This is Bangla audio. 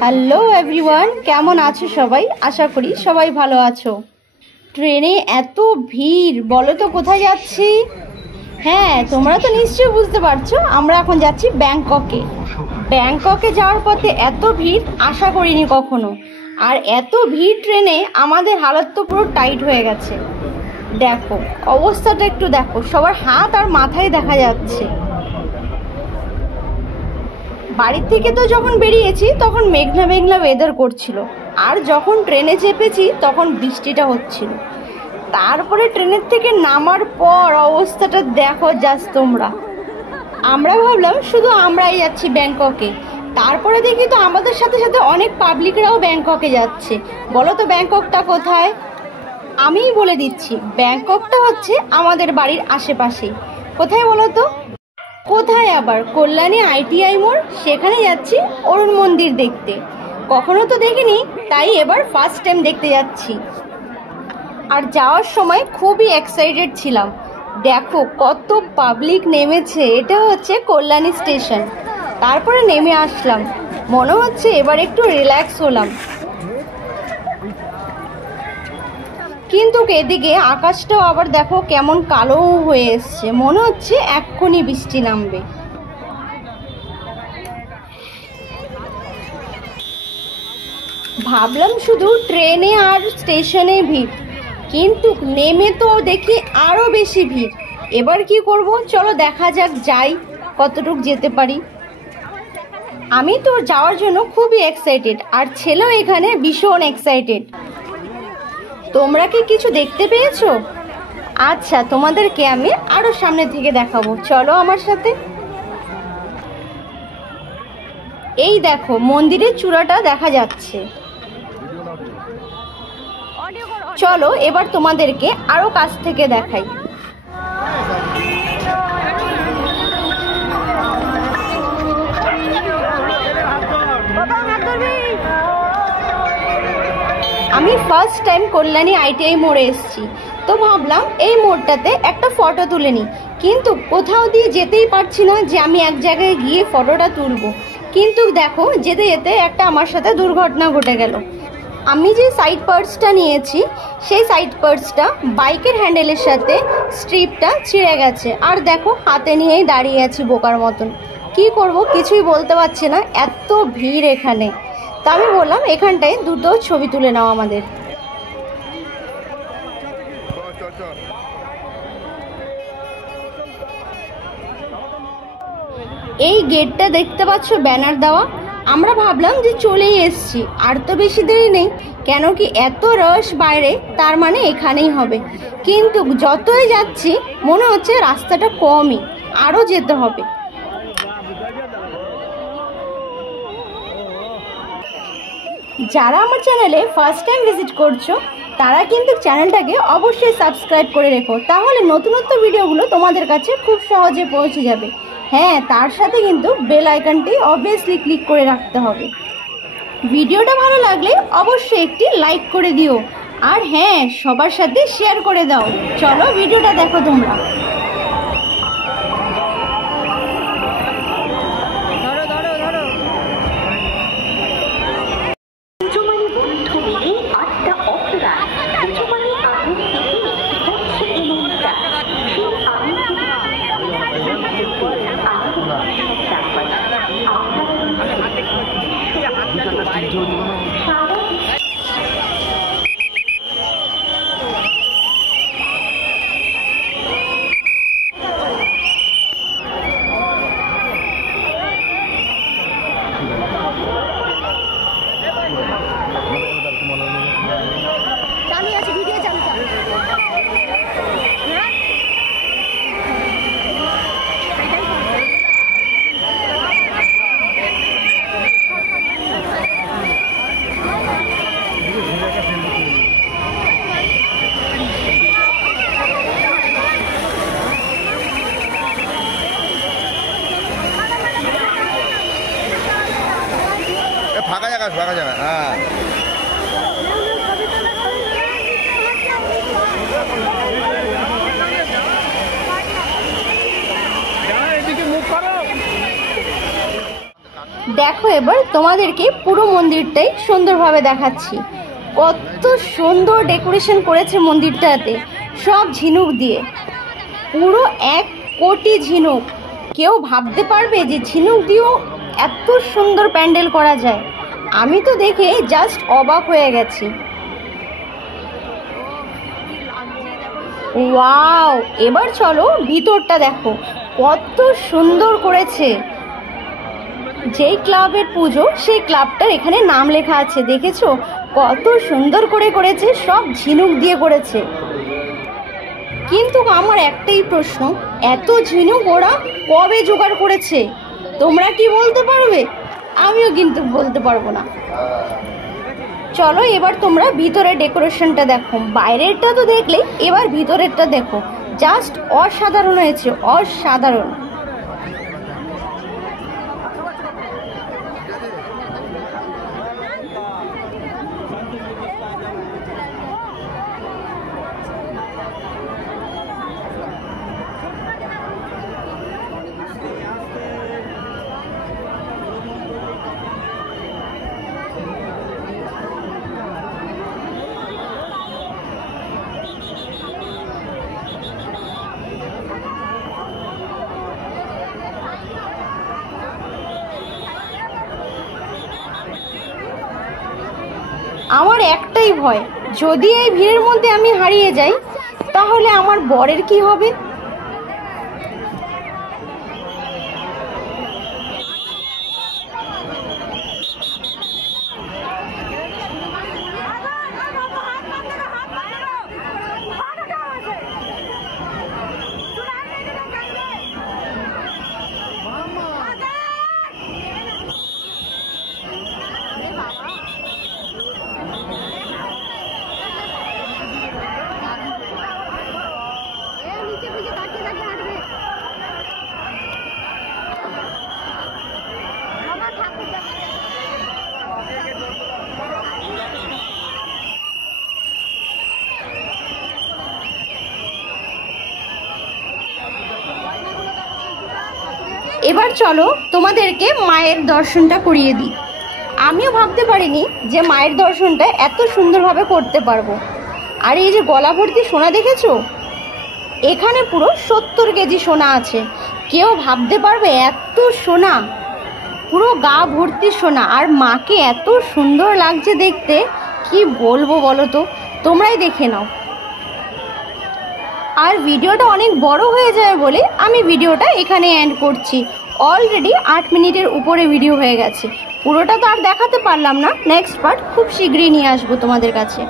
হ্যালো এভরিওয়ান, কেমন আছো সবাই? আশা করি সবাই ভালো আছো। ট্রেনে এত ভিড়, বলো তো কোথায় যাচ্ছি? হ্যাঁ, তোমরা তো নিশ্চয়ই বুঝতে পারছো, আমরা এখন যাচ্ছি ব্যাংককে। ব্যাংককে যাওয়ার পথে এত ভিড় আশা করিনি কখনো। আর এত ভিড় ট্রেনে আমাদের হালত তো পুরো টাইট হয়ে গেছে। দেখো অবস্থাটা একটু দেখো, সবার হাত আর মাথায় দেখা যাচ্ছে। বাড়ির থেকে তো যখন বেরিয়েছি তখন মেঘলা মেঘলা ওয়েদার করছিল, আর যখন ট্রেনে চেপেছি তখন বৃষ্টিটা হচ্ছিল। তারপরে ট্রেনের থেকে নামার পর অবস্থাটা দেখো জাস্ট তোমরা। আমরা ভাবলাম শুধু আমরাই যাচ্ছি ব্যাংককে, তারপরে দেখি তো আমাদের সাথে সাথে অনেক পাবলিকরাও ব্যাংককে যাচ্ছে। বলো তো ব্যাংককটা কোথায়? আমিই বলে দিচ্ছি, ব্যাংককটা হচ্ছে আমাদের বাড়ির আশেপাশেই। কোথায় বলো তো? কোথায় আবার, কল্যাণী ITI মোড়, সেখানে যাচ্ছি অরুণ মন্দির দেখতে। কখনো তো দেখিনি, তাই এবার ফার্স্ট টাইম দেখতে যাচ্ছি। আর যাওয়ার সময় খুবই এক্সাইটেড ছিলাম। দেখো কত পাবলিক নেমেছে। এটা হচ্ছে কল্যাণী স্টেশন। তারপরে নেমে আসলাম, মনে হচ্ছে এবার একটু রিল্যাক্স হলাম। কিন্তু এদিকে আকাশটাও আবার দেখো কেমন কালো হয়ে এসছে, মনে হচ্ছে এক্ষুনি বৃষ্টি নামবে। ভাবলাম শুধু ট্রেনে আর স্টেশনে ভিড়, কিন্তু নেমে তো দেখি আরো বেশি ভিড়। এবার কি করব, চলো দেখা যাক, যাই কতটুকু যেতে পারি। আমি তো যাওয়ার জন্য খুবই এক্সাইটেড, আর ছেলেও এখানে ভীষণ এক্সাইটেড। তোমরা কি কিছু দেখতে পেয়েছো? আচ্ছা, তোমাদেরকে আমি আরো সামনে থেকে দেখাবো, চলো আমার সাথে। এই দেখো মন্দিরের চূড়াটা দেখা যাচ্ছে। চলো এবার তোমাদেরকে আরো কাছ থেকে দেখাই। আমি ফার্স্ট টাইম কল্যাণী ITI মোড়ে এসেছি, তো ভাবলাম এই মোড়টাতে একটা ফটো তুলে নিই। কিন্তু কোথাও দিয়ে যেতেই পারছি না যে আমি এক জায়গায় গিয়ে ফটোটা তুলবো। কিন্তু দেখো যেতে যেতে একটা আমার সাথে দুর্ঘটনা ঘটে গেল। আমি যে সাইড পার্টসটা নিয়েছি, সেই সাইড পার্টসটা বাইকের হ্যান্ডেলের সাথে স্ট্রিপটা ছিঁড়ে গেছে। আর দেখো হাতে নিয়েই দাঁড়িয়ে আছি বোকার মতন। কি করব কিছুই বলতে পারছি না, এত ভিড় এখানে। তা আমি বললাম এখানটায় দুটো ছবি তুলে নাও আমাদের। এই গেটটা দেখতে পাচ্ছ ব্যানার দেওয়া, আমরা ভাবলাম যে চলেই এসছি, আর তো বেশি দেরি নেই, কেন কি এত রশ বাইরে, তার মানে এখানেই হবে। কিন্তু যতই যাচ্ছি মনে হচ্ছে রাস্তাটা কমই, আরও যেতে হবে। যারা আমার চ্যানেলে ফার্স্ট টাইম ভিজিট করছো, তারা কিন্তু চ্যানেলটাকে অবশ্যই সাবস্ক্রাইব করে রেখো, তাহলে নতুনত্ব ভিডিওগুলো তোমাদের কাছে খুব সহজে পৌঁছে যাবে। হ্যাঁ, তার সাথে কিন্তু বেল আইকনটি অবভিয়াসলি ক্লিক করে রাখতে হবে। ভিডিওটা ভালো লাগলে অবশ্যই একটি লাইক করে দিও, আর হ্যাঁ, সবার সাথে শেয়ার করে দাও। চলো ভিডিওটা দেখো তোমরা। দেখো এবার তোমাদেরকে পুরো মন্দিরটাই সুন্দরভাবে দেখাচ্ছি। কত সুন্দর ডেকোরেশন করেছে মন্দিরটাতে, সব ঝিনুক দিয়ে, পুরো 1 কোটি ঝিনুক। কেউ ভাবতে পারবে যে ঝিনুক দিয়েও এত সুন্দর প্যান্ডেল করা যায়? আমি তো দেখে জাস্ট অবাক হয়ে গেছি। ওয়াও, এবার চলো ভিতরটা দেখো, কত সুন্দর করেছে। যেই ক্লাবের পুজো সেই ক্লাবটার এখানে নাম লেখা আছে, দেখেছো কত সুন্দর করে করেছে, সব ঝিনুক দিয়ে করেছে। কিন্তু আমার একটাই প্রশ্ন, এত ঝিনুক ওরা কবে জোগাড় করেছে? তোমরা কি বলতে পারবে? আমিও কিন্তু বলতে পারবো না। চলো এবার তোমরা ভিতরের ডেকোরেশনটা দেখো। বাইরেরটা তো দেখলে, এবার ভিতরেরটা দেখো, জাস্ট অসাধারণ হয়েছে, অসাধারণ। আমার একটাই ভয়, যদি এই ভিড়ের মধ্যে আমি হারিয়ে যাই তাহলে আমার বরের কি হবে? এবার চলো তোমাদেরকে মায়ের দর্শনটা করিয়ে দিই। আমিও ভাবতে পারিনি যে মায়ের দর্শনটা এত সুন্দরভাবে করতে পারবো। আর এই যে গলা ভর্তি সোনা দেখেছো, এখানে পুরো 70 কেজি সোনা আছে। কেউ ভাবতে পারবে এত সোনা? পুরো গা ভর্তি সোনা। আর মাকে এত সুন্দর লাগছে দেখতে, কি বলবো বলো তো, তোমরাই দেখে নাও। আর ভিডিওটা অনেক বড় হয়ে যাবে বলে আমি ভিডিওটা এখানে এন্ড করছি। অলরেডি 8 মিনিটের উপরে ভিডিও হয়ে গেছে। পুরোটা তো আর দেখাতে পারলাম না, নেক্সট পার্ট খুব শীঘ্রই নিয়ে আসবো তোমাদের কাছে।